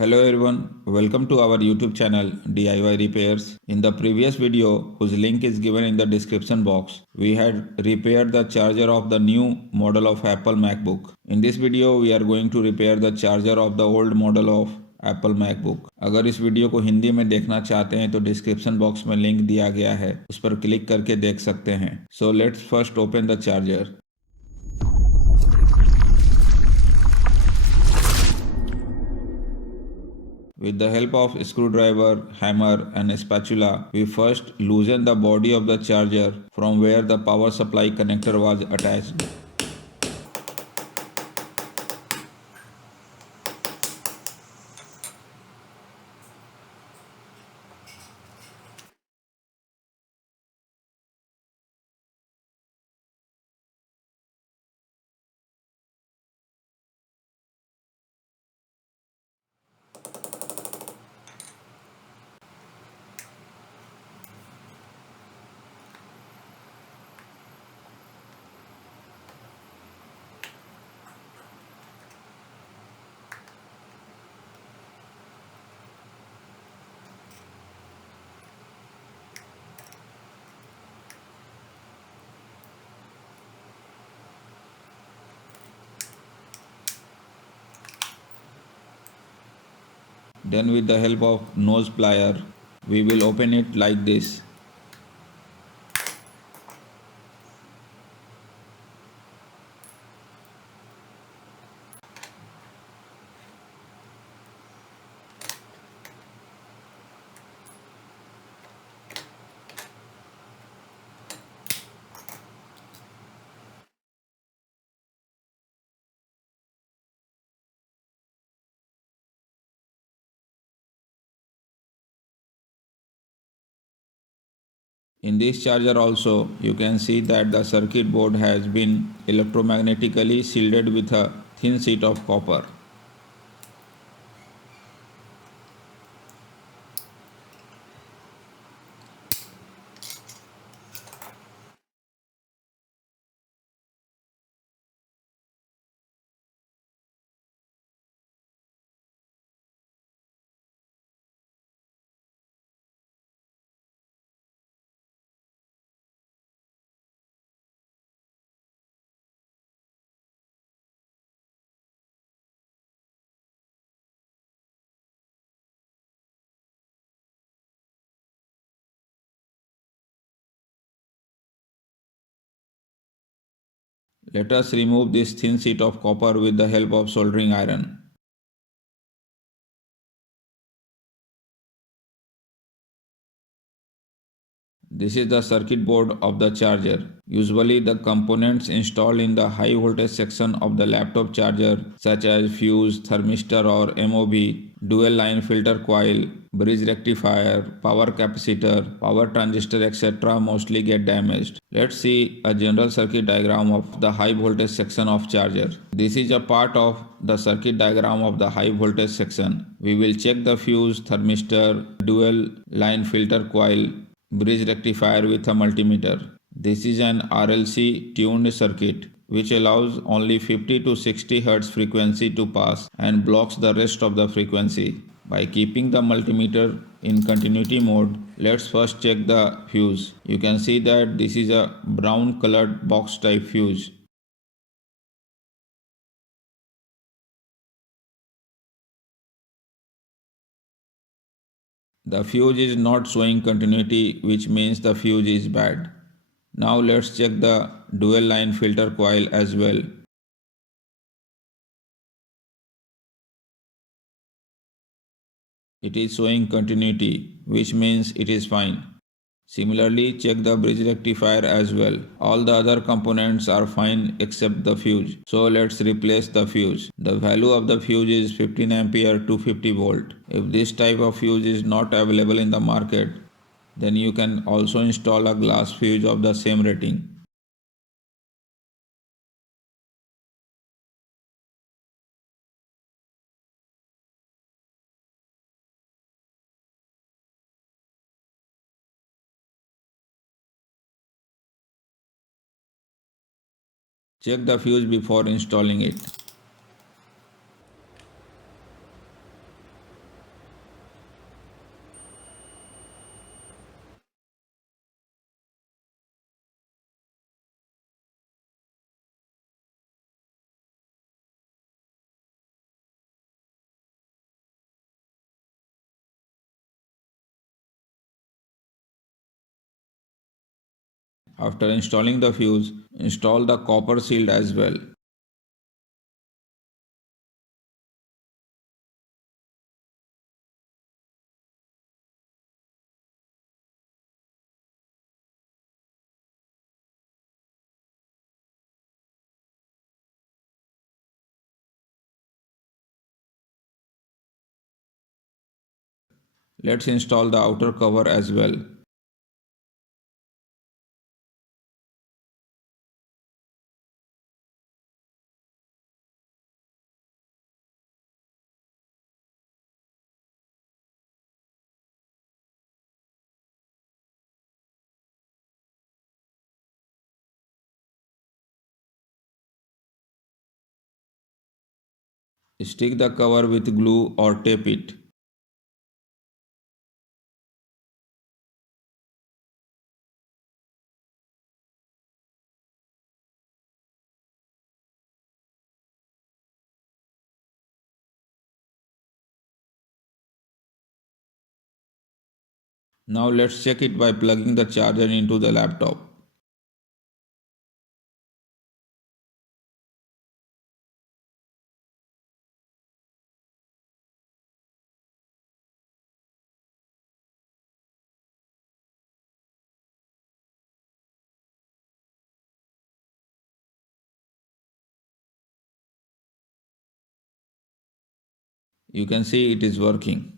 Hello everyone, welcome to our YouTube channel DIY Repairs. In the previous video, whose link is given in the description box, we had repaired the charger of the new model of Apple MacBook. In this video, we are going to repair the charger of the old model of Apple MacBook. अगर इस video को हिंदी में देखना चाहते हैं तो description box में link दिया गया है, उस पर क्लिक करके देख सकते हैं. So let's first open the charger. With the help of screwdriver, hammer and spatula, we first loosen the body of the charger from where the power supply connector was attached. Then with the help of nose plier, we will open it like this. In this charger also, you can see that the circuit board has been electromagnetically shielded with a thin sheet of copper. Let us remove this thin sheet of copper with the help of soldering iron. This is the circuit board of the charger. Usually the components installed in the high voltage section of the laptop charger such as fuse, thermistor or MOV, dual line filter coil, bridge rectifier, power capacitor, power transistor etc. mostly get damaged. Let's see a general circuit diagram of the high voltage section of charger. This is a part of the circuit diagram of the high voltage section. We will check the fuse, thermistor, dual line filter coil, bridge rectifier with a multimeter. This is an RLC tuned circuit which allows only 50 to 60 Hz frequency to pass and blocks the rest of the frequency. By keeping the multimeter in continuity mode, let's first check the fuse. You can see that this is a brown colored box type fuse. The fuse is not showing continuity, which means the fuse is bad. Now let's check the dual line filter coil as well. It is showing continuity, which means it is fine. Similarly, check the bridge rectifier as well. All the other components are fine except the fuse. So let's replace the fuse. The value of the fuse is 15 ampere 250 volt. If this type of fuse is not available in the market, then you can also install a glass fuse of the same rating. Check the fuse before installing it. After installing the fuse, install the copper shield as well. Let's install the outer cover as well. Stick the cover with glue or tape it. Now let's check it by plugging the charger into the laptop. You can see it is working.